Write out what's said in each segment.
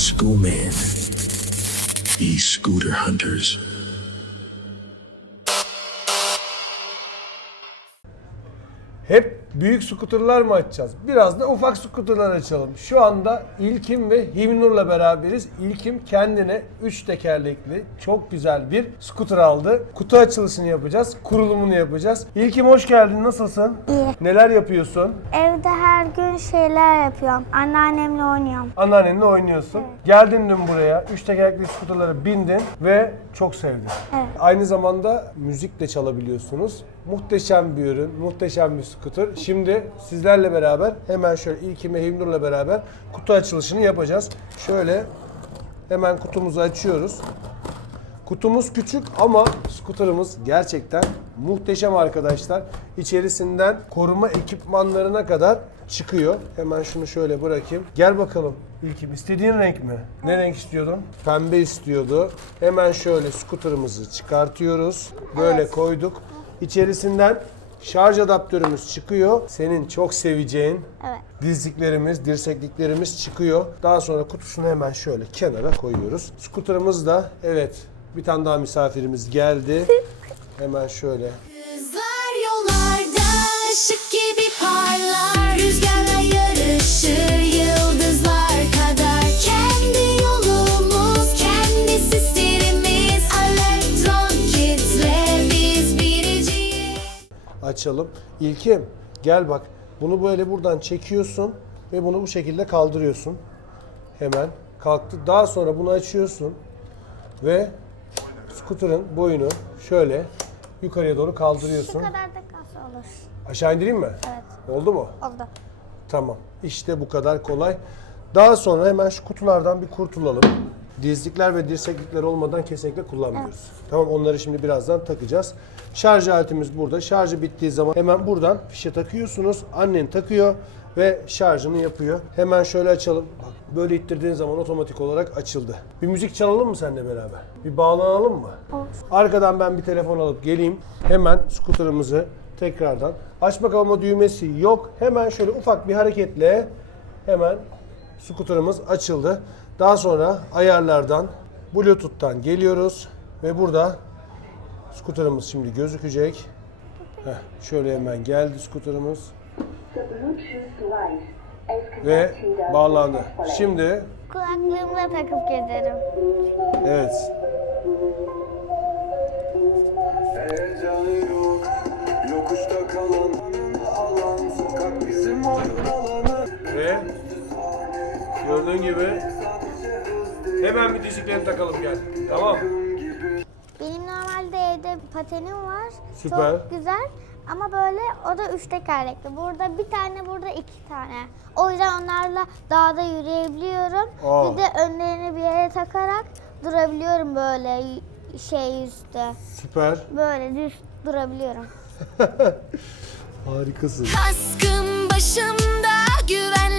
Schoolman. These scooter hunters Hep büyük skuterlar mı açacağız? Biraz da ufak skuterlar açalım. Şu anda İlkim ve Himnur'la beraberiz. İlkim kendine 3 tekerlekli çok güzel bir skuter aldı. Kutu açılışını yapacağız, kurulumunu yapacağız. İlkim hoş geldin, nasılsın? İyi. Neler yapıyorsun? Evde her gün şeyler yapıyorum. Anneannemle oynuyorum. Anneannenle oynuyorsun. Geldin dün buraya, 3 tekerlekli skuterlara bindin ve çok sevdin. Evet. Aynı zamanda müzik de çalabiliyorsunuz. Muhteşem bir ürün, muhteşem bir skuter. Şimdi sizlerle beraber hemen şöyle İlkim ve Himnur'la beraber kutu açılışını yapacağız. Şöyle hemen kutumuzu açıyoruz. Kutumuz küçük ama skuterımız gerçekten muhteşem arkadaşlar. İçerisinden koruma ekipmanlarına kadar çıkıyor. Hemen şunu şöyle bırakayım. Gel bakalım İlkim istediğin renk mi? Ne renk istiyordun? Pembe istiyordu. Hemen şöyle skuterımızı çıkartıyoruz. Böyle Evet. koyduk. İçerisinden şarj adaptörümüz çıkıyor. Senin çok seveceğin Evet. dizliklerimiz, dirsekliklerimiz çıkıyor. Daha sonra kutusunu hemen şöyle kenara koyuyoruz. Skuterımız da evet bir tane daha misafirimiz geldi. Hemen şöyle açalım. İlkim gel bak bunu böyle buradan çekiyorsun ve bunu bu şekilde kaldırıyorsun. Hemen kalktı. Daha sonra bunu açıyorsun ve skuterın boyunu şöyle yukarıya doğru Şu kaldırıyorsun. kadar da kalsa olur. Aşağı indireyim mi? Evet. Oldu mu? Oldu. Tamam. İşte bu kadar kolay. Daha sonra hemen şu kutulardan bir kurtulalım. Dizlikler ve dirseklikler olmadan kesinlikle kullanmıyoruz. Tamam onları şimdi birazdan takacağız. Şarj aletimiz burada. Şarjı bittiği zaman hemen buradan fişe takıyorsunuz. Annen takıyor ve şarjını yapıyor. Hemen şöyle açalım. Bak böyle ittirdiğin zaman otomatik olarak açıldı. Bir müzik çalalım mı seninle beraber? Bir bağlanalım mı? Olur. Arkadan ben bir telefon alıp geleyim. Hemen skuterımızı tekrardan açma kapama düğmesi yok. Hemen şöyle ufak bir hareketle hemen skuterımız açıldı. Daha sonra ayarlardan Bluetooth'tan geliyoruz ve burada skuterımız şimdi gözükecek. Heh, şöyle hemen geldi skuterımız ve bağlandı. Şimdi Kulaklığımla takıp gezerim. evet Heyecanı yok Yokuşta kalan gördüğün gibi hemen bir diziklerini takalım gel. Tamam. Benim normalde evde patenim var. Süper. Çok güzel. Ama böyle o da üç tekerlekli. Burada bir tane, burada iki tane. O yüzden onlarla dağda yürüyebiliyorum. Aa. Bir de önlerini bir yere takarak durabiliyorum böyle şey üstte. Süper. Böyle düz durabiliyorum. Harikasın. Kaskım başımda güvenle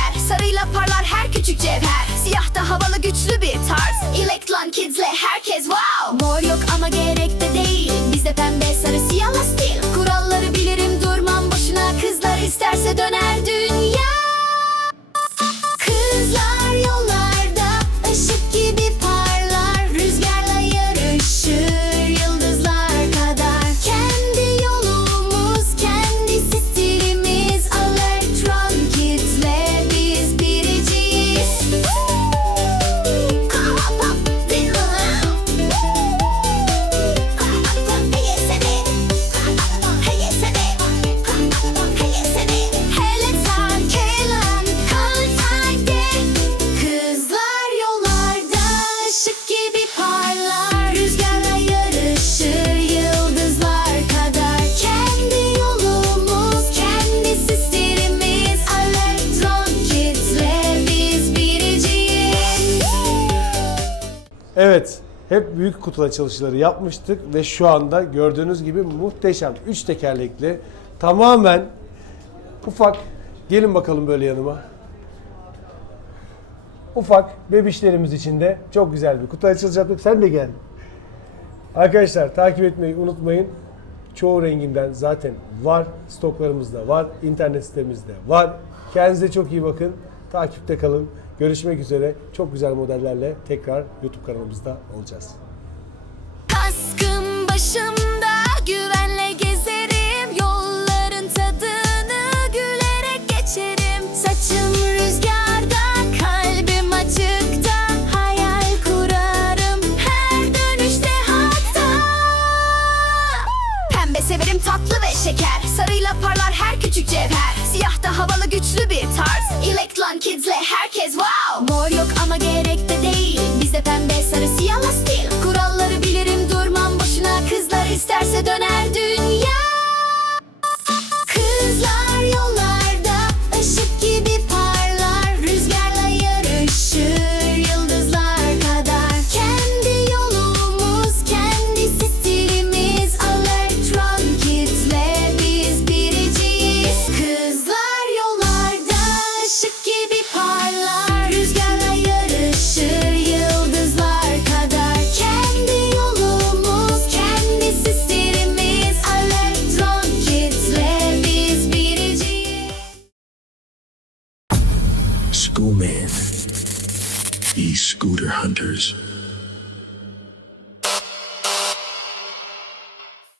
şeker Sarıyla parlar her küçük cevher. Siyah da havalı güçlü bir tarz. Electron Kids'le herkes wow. Mor yok ama gerek de değil. Bizde pembe sarı siyahla stil Kuralları bilirim durmam boşuna. Kızlar isterse döner dünya Evet. Hep büyük kutu açılışları yapmıştık ve şu anda gördüğünüz gibi muhteşem 3 tekerlekli tamamen ufak gelin bakalım böyle yanıma. ufak bebişlerimiz için de çok güzel bir kutu açılışı yaptık. Sen de gel. Arkadaşlar takip etmeyi unutmayın. Çoğu renginden zaten var. Stoklarımızda var. internet sitemizde var. Kendinize çok iyi bakın. Takipte kalın. Görüşmek üzere. Çok güzel modellerle tekrar YouTube kanalımızda olacağız. Kaskım başımda güvenle gezerim Yolların tadını gülerek geçerim Saçım rüzgarda kalbim açıkta Hayal kurarım her dönüşte hatta Pembe severim tatlı ve şeker Sarıyla parlar her küçük cevher Siyah da havalı güçlü bir tarz. Electron Kids'le herkes wow. Mor yok ama gerek de değil. Bizde pembe sarı siyahla stil Kuralları bilirim durmam boşuna. Kızlar isterse döner dünya Schoolman. E-scooter hunters.